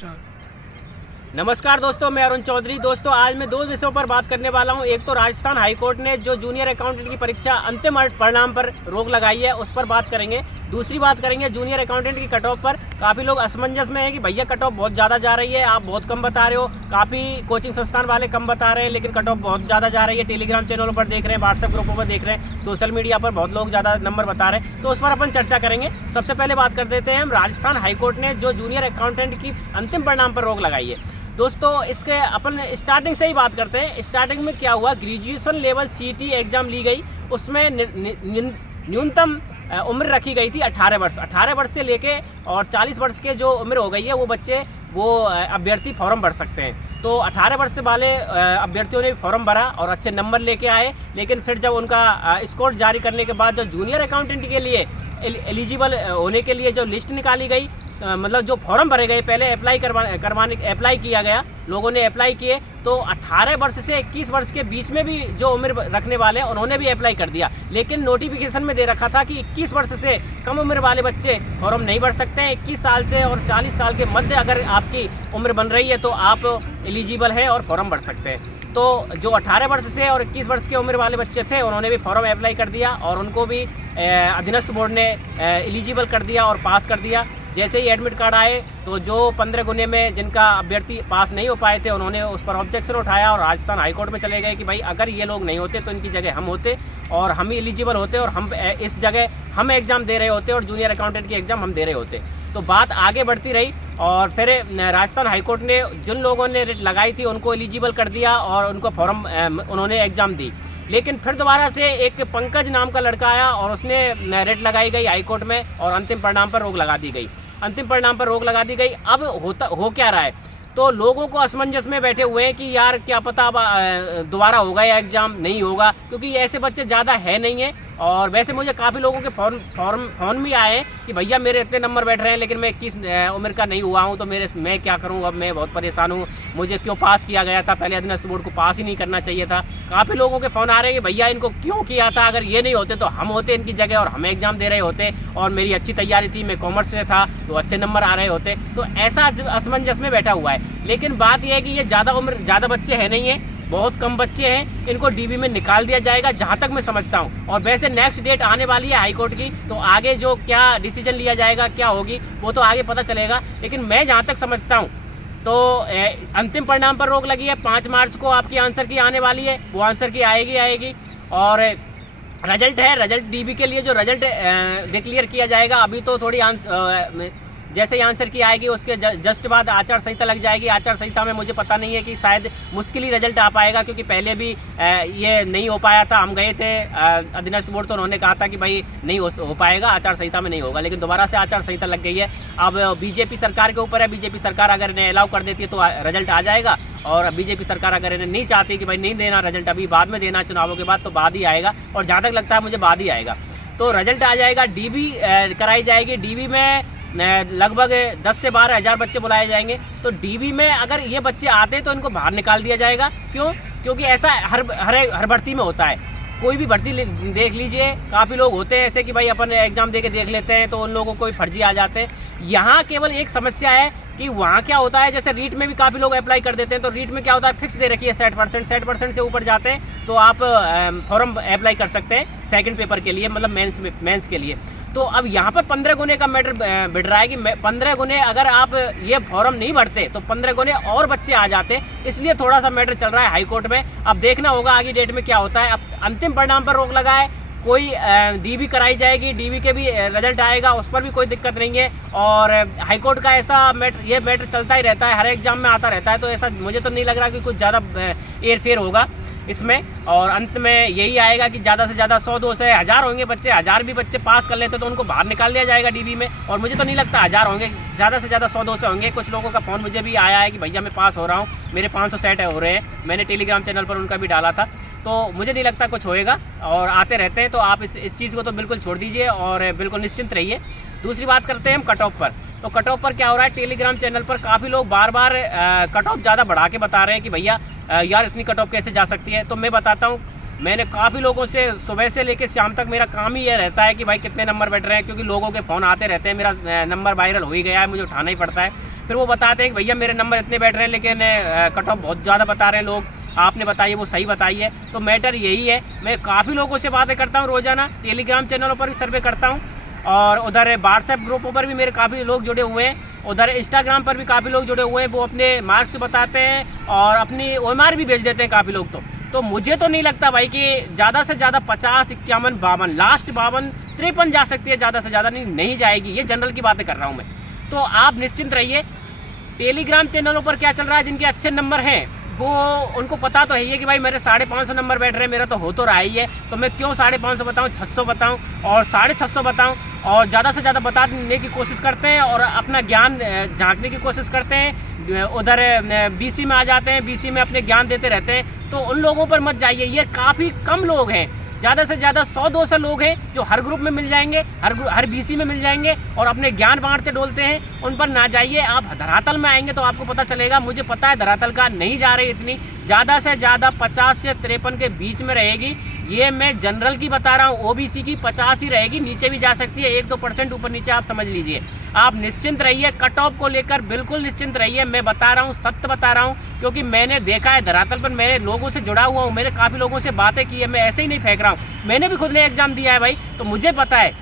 Start. नमस्कार दोस्तों, मैं अरुण चौधरी। दोस्तों, आज मैं दो विषयों पर बात करने वाला हूं। एक तो राजस्थान हाईकोर्ट ने जो जूनियर अकाउंटेंट की परीक्षा अंतिम परिणाम पर रोक लगाई है, उस पर बात करेंगे। दूसरी बात करेंगे जूनियर अकाउंटेंट की कट ऑफ पर। काफ़ी लोग असमंजस में है कि भैया कट ऑफ बहुत ज़्यादा जा रही है, आप बहुत कम बता रहे हो। काफ़ी कोचिंग संस्थान वाले कम बता रहे हैं, लेकिन कट ऑफ बहुत ज़्यादा जा रही है। टेलीग्राम चैनलों पर देख रहे हैं, व्हाट्सएप ग्रुपों पर देख रहे हैं, सोशल मीडिया पर बहुत लोग ज़्यादा नंबर बता रहे हैं। तो उस पर अपन चर्चा करेंगे। सबसे पहले बात कर देते हैं हम, राजस्थान हाईकोर्ट ने जो जूनियर अकाउंटेंट की अंतिम परिणाम पर रोक लगाई है। दोस्तों, इसके अपन स्टार्टिंग से ही बात करते हैं। स्टार्टिंग में क्या हुआ, ग्रेजुएशन लेवल सीटी एग्ज़ाम ली गई। उसमें न्यूनतम उम्र रखी गई थी 18 वर्ष। 18 वर्ष से लेके और 40 वर्ष के जो उम्र हो गई है, वो बच्चे वो अभ्यर्थी फॉर्म भर सकते हैं। तो 18 वर्ष वाले अभ्यर्थियों ने फॉर्म भरा और अच्छे नंबर लेके आए। लेकिन फिर जब उनका स्कोर जारी करने के बाद जो जूनियर अकाउंटेंट के लिए एलिजिबल होने के लिए जो लिस्ट निकाली गई, मतलब जो फॉर्म भरे गए, पहले अप्लाई किया गया, लोगों ने अप्लाई किए, तो 18 वर्ष से 21 वर्ष के बीच में भी जो उम्र रखने वाले हैं, उन्होंने भी अप्लाई कर दिया। लेकिन नोटिफिकेशन में दे रखा था कि 21 वर्ष से कम उम्र वाले बच्चे फॉर्म नहीं भर सकते हैं। 21 साल से और 40 साल के मध्य अगर आपकी उम्र बन रही है तो आप एलिजिबल हैं और फॉर्म भर सकते हैं। तो जो 18 वर्ष से और 21 वर्ष के उम्र वाले बच्चे थे, उन्होंने भी फॉर्म अप्लाई कर दिया और उनको भी अधीनस्थ बोर्ड ने एलिजिबल कर दिया और पास कर दिया। जैसे ही एडमिट कार्ड आए, तो जो 15 गुने में जिनका अभ्यर्थी पास नहीं हो पाए थे, उन्होंने उस पर ऑब्जेक्शन उठाया और राजस्थान हाईकोर्ट में चले गए कि भाई अगर ये लोग नहीं होते तो इनकी जगह हम होते और हम ही एलिजिबल होते और हम इस जगह हम एग्ज़ाम दे रहे होते और जूनियर अकाउंटेंट की एग्ज़ाम हम दे रहे होते। तो बात आगे बढ़ती रही और फिर राजस्थान हाईकोर्ट ने जिन लोगों ने रेट लगाई थी उनको एलिजिबल कर दिया और उनको फॉर्म उन्होंने एग्ज़ाम दी। लेकिन फिर दोबारा से एक पंकज नाम का लड़का आया और उसने रेट लगाई गई हाईकोर्ट में और अंतिम परिणाम पर रोक लगा दी गई। अंतिम परिणाम पर रोक लगा दी गई। अब हो क्या रहा है, तो लोगों को असमंजस में बैठे हुए हैं कि यार क्या पता अब दोबारा होगा या एग्ज़ाम नहीं होगा, क्योंकि ऐसे बच्चे ज़्यादा है नहीं है। और वैसे मुझे काफ़ी लोगों के फ़ोन भी आए हैं कि भैया मेरे इतने नंबर बैठ रहे हैं, लेकिन मैं 21 उम्र का नहीं हुआ हूँ, तो मैं क्या करूँ, अब मैं बहुत परेशान हूँ, मुझे क्यों पास किया गया था, पहले अधीनस्थ बोर्ड को पास ही नहीं करना चाहिए था। काफ़ी लोगों के फ़ोन आ रहे हैं कि भैया इनको क्यों किया था, अगर ये नहीं होते तो हम होते इनकी जगह और हम एग्ज़ाम दे रहे होते और मेरी अच्छी तैयारी थी, मैं कॉमर्स से था तो अच्छे नंबर आ रहे होते। तो ऐसा असमंजस में बैठा हुआ है। लेकिन बात यह है कि ये ज़्यादा बच्चे हैं नहीं है, बहुत कम बच्चे हैं, इनको डीबी में निकाल दिया जाएगा जहाँ तक मैं समझता हूँ। और वैसे नेक्स्ट डेट आने वाली है हाईकोर्ट की, तो आगे जो क्या डिसीजन लिया जाएगा, क्या होगी, वो तो आगे पता चलेगा। लेकिन मैं जहाँ तक समझता हूँ तो अंतिम परिणाम पर रोक लगी है। 5 मार्च को आपकी आंसर की आने वाली है, वो आंसर की आएगी और रिजल्ट है। रिजल्ट डीबी के लिए जो रिजल्ट डिक्लेयर किया जाएगा, अभी तो थोड़ी जैसे ही आंसर की आएगी उसके जस्ट बाद आचार संहिता लग जाएगी। आचार संहिता में मुझे पता नहीं है कि शायद मुश्किल ही रिजल्ट आ पाएगा, क्योंकि पहले भी ये नहीं हो पाया था। हम गए थे अधीनस्थ बोर्ड, तो उन्होंने कहा था कि भाई नहीं हो पाएगा, आचार संहिता में नहीं होगा। लेकिन दोबारा से आचार संहिता लग गई है। अब बीजेपी सरकार के ऊपर है, बीजेपी सरकार अगर इन्हें अलाउ कर देती है तो रिजल्ट आ जाएगा, और बीजेपी सरकार अगर इन्हें नहीं चाहती कि भाई नहीं देना रिजल्ट, अभी बाद में देना चुनावों के बाद, तो बाद ही आएगा। और जहाँ तक लगता है मुझे बाद ही आएगा। तो रिजल्ट आ जाएगा, डीबी कराई जाएगी। डीबी में लगभग 10 से 12 हज़ार बच्चे बुलाए जाएंगे। तो डीबी में अगर ये बच्चे आते हैं तो इनको बाहर निकाल दिया जाएगा। क्यों? क्योंकि ऐसा हर भर्ती में होता है। कोई भी भर्ती देख लीजिए, काफ़ी लोग होते हैं ऐसे कि भाई अपन एग्ज़ाम दे के देख लेते हैं, तो उन लोगों को भी फर्जी आ जाते हैं। यहाँ केवल एक समस्या है कि वहाँ क्या होता है, जैसे रीट में भी काफ़ी लोग अप्लाई कर देते हैं, तो रीट में क्या होता है, फिक्स दे रखी है 60% से ऊपर जाते हैं तो आप फॉर्म अप्लाई कर सकते हैं सेकंड पेपर के लिए, मतलब मेंस के लिए। तो अब यहाँ पर 15 गुने का मैटर बढ़ रहा है कि 15 गुने अगर आप ये फॉर्म नहीं भरते तो 15 गुने और बच्चे आ जाते, इसलिए थोड़ा सा मैटर चल रहा है हाईकोर्ट में। अब देखना होगा आगे डेट में क्या होता है। अब अंतिम परिणाम पर रोक लगा है, कोई डीबी कराई जाएगी, डीबी के भी रिजल्ट आएगा, उस पर भी कोई दिक्कत नहीं है। और हाईकोर्ट का ऐसा मैटर चलता ही रहता है, हर एग्जाम में आता रहता है। तो ऐसा मुझे तो नहीं लग रहा कि कुछ ज़्यादा हेर-फेर होगा इसमें। और अंत में यही आएगा कि ज़्यादा से ज़्यादा 100, 200, 1000 होंगे बच्चे। 1000 भी बच्चे पास कर लेते तो उनको बाहर निकाल दिया जाएगा डीबी में। और मुझे तो नहीं लगता 1000 होंगे, ज़्यादा से ज़्यादा 100, 200 होंगे। कुछ लोगों का फ़ोन मुझे भी आया है कि भैया मैं पास हो रहा हूँ, मेरे 500 सेट हो रहे हैं। मैंने टेलीग्राम चैनल पर उनका भी डाला था। तो मुझे नहीं लगता कुछ होएगा, और आते रहते हैं। तो आप इस चीज़ को तो बिल्कुल छोड़ दीजिए और बिल्कुल निश्चिंत रहिए। दूसरी बात करते हैं हम कट ऑफ पर। तो कट ऑफ पर क्या हो रहा है, टेलीग्राम चैनल पर काफ़ी लोग बार बार कट ऑफ ज़्यादा बढ़ा के बता रहे हैं कि भैया यार इतनी कट ऑफ कैसे जा सकती है। तो मैं बताता हूँ, मैंने काफ़ी लोगों से सुबह से लेकर शाम तक मेरा काम ही ये रहता है कि भाई कितने नंबर बैठ रहे हैं, क्योंकि लोगों के फ़ोन आते रहते हैं। मेरा नंबर वायरल हो ही गया है, मुझे उठाना ही पड़ता है। फिर वो बताते हैं कि भैया मेरे नंबर इतने बैठ रहे हैं लेकिन कट ऑफ बहुत ज़्यादा बता रहे हैं लोग, आपने बताइए वो सही बताइए। तो मैटर यही है, मैं काफ़ी लोगों से बातें करता हूँ रोज़ाना, टेलीग्राम चैनलों पर भी सर्वे करता हूँ और उधर व्हाट्सएप ग्रुपों पर भी मेरे काफ़ी लोग जुड़े हुए हैं, उधर इंस्टाग्राम पर भी काफ़ी लोग जुड़े हुए हैं। वो अपने मार्क्स बताते हैं और अपनी OMR भी भेज देते हैं काफ़ी लोग। तो मुझे तो नहीं लगता भाई कि ज़्यादा से ज़्यादा 50, 51, 52, लास्ट 52, 53 जा सकती है, ज़्यादा से ज़्यादा नहीं जाएगी। ये जनरल की बातें कर रहा हूँ मैं। तो आप निश्चिंत रहिए। टेलीग्राम चैनलों पर क्या चल रहा है, जिनके अच्छे नंबर हैं वो उनको पता तो है कि भाई मेरे 550 नंबर बैठ रहे हैं, मेरा तो हो तो रहा ही है, तो मैं क्यों 550 बताऊं, 600 बताऊं और 650 बताऊं, और ज़्यादा से ज़्यादा बताने की कोशिश करते हैं और अपना ज्ञान झांकने की कोशिश करते हैं। उधर BC में आ जाते हैं, BC में अपने ज्ञान देते रहते हैं। तो उन लोगों पर मत जाइए, ये काफ़ी कम लोग हैं। ज़्यादा से ज़्यादा 100-200 लोग हैं जो हर ग्रुप में मिल जाएंगे, हर BC में मिल जाएंगे और अपने ज्ञान बांटते डोलते हैं। उन पर ना जाइए। आप धरातल में आएंगे तो आपको पता चलेगा। मुझे पता है धरातल का नहीं जा रही इतनी, ज़्यादा से ज़्यादा 50 से 53 के बीच में रहेगी। ये मैं जनरल की बता रहा हूँ, OBC की 50 ही रहेगी, नीचे भी जा सकती है, 1-2% ऊपर नीचे आप समझ लीजिए। आप निश्चिंत रहिए, कट ऑफ को लेकर बिल्कुल निश्चिंत रहिए। मैं बता रहा हूँ, सत्य बता रहा हूँ, क्योंकि मैंने देखा है धरातल पर, मैंने लोगों से जुड़ा हुआ हूँ, मैंने काफ़ी लोगों से बातें की है, मैं ऐसे ही नहीं फेंक रहा हूँ। मैंने भी खुद ने एग्जाम दिया है भाई, तो मुझे पता है।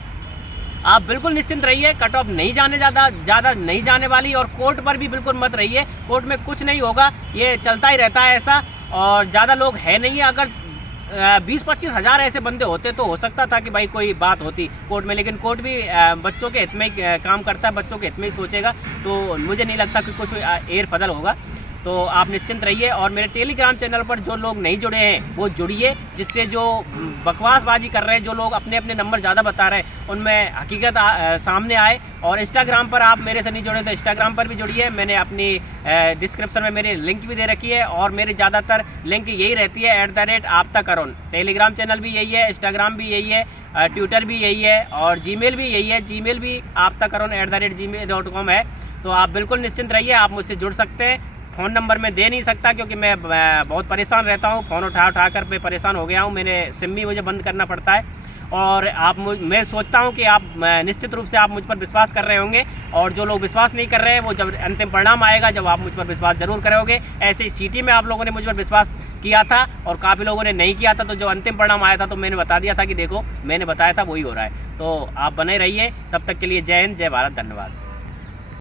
आप बिल्कुल निश्चिंत रहिए, कट ऑफ नहीं ज़्यादा नहीं जाने वाली। और कोर्ट पर भी बिल्कुल मत रहिए, कोर्ट में कुछ नहीं होगा, ये चलता ही रहता है ऐसा, और ज़्यादा लोग है नहीं। अगर 20-25 हज़ार ऐसे बंदे होते तो हो सकता था कि भाई कोई बात होती कोर्ट में, लेकिन कोर्ट भी बच्चों के हित में ही काम करता है, बच्चों के हित में ही सोचेगा। तो मुझे नहीं लगता कि कुछ एयर फदल होगा। तो आप निश्चिंत रहिए। और मेरे टेलीग्राम चैनल पर जो लोग नहीं जुड़े हैं वो जुड़िए, जिससे जो बकवासबाजी कर रहे हैं, जो लोग अपने अपने नंबर ज़्यादा बता रहे हैं, उनमें हकीकत सामने आए। और इंस्टाग्राम पर आप मेरे से नहीं जुड़े तो इंस्टाग्राम पर भी जुड़िए। मैंने अपनी डिस्क्रिप्शन में मेरी लिंक भी दे रखी है, और मेरी ज़्यादातर लिंक यही रहती है @आपताकरुण। टेलीग्राम चैनल भी यही है, इंस्टाग्राम भी यही है, ट्विटर भी यही है, और जीमेल भी यही है। जीमेल भी आपताकरुण@gmail.com है। तो आप बिल्कुल निश्चिंत रहिए, आप मुझसे जुड़ सकते हैं। फ़ोन नंबर मैं दे नहीं सकता क्योंकि मैं बहुत परेशान रहता हूँ, फ़ोन उठा कर मैं परेशान हो गया हूँ। मैंने सिम भी मुझे बंद करना पड़ता है। और मैं सोचता हूँ कि आप निश्चित रूप से आप मुझ पर विश्वास कर रहे होंगे, और जो लोग विश्वास नहीं कर रहे हैं वो जब अंतिम परिणाम आएगा, जब आप मुझ पर विश्वास जरूर करोगे। ऐसे ही सिटी में आप लोगों ने मुझ पर विश्वास किया था और काफ़ी लोगों ने नहीं किया था, तो जब अंतिम परिणाम आया था तो मैंने बता दिया था कि देखो मैंने बताया था वही हो रहा है। तो आप बने रहिए, तब तक के लिए जय हिंद, जय भारत, धन्यवाद।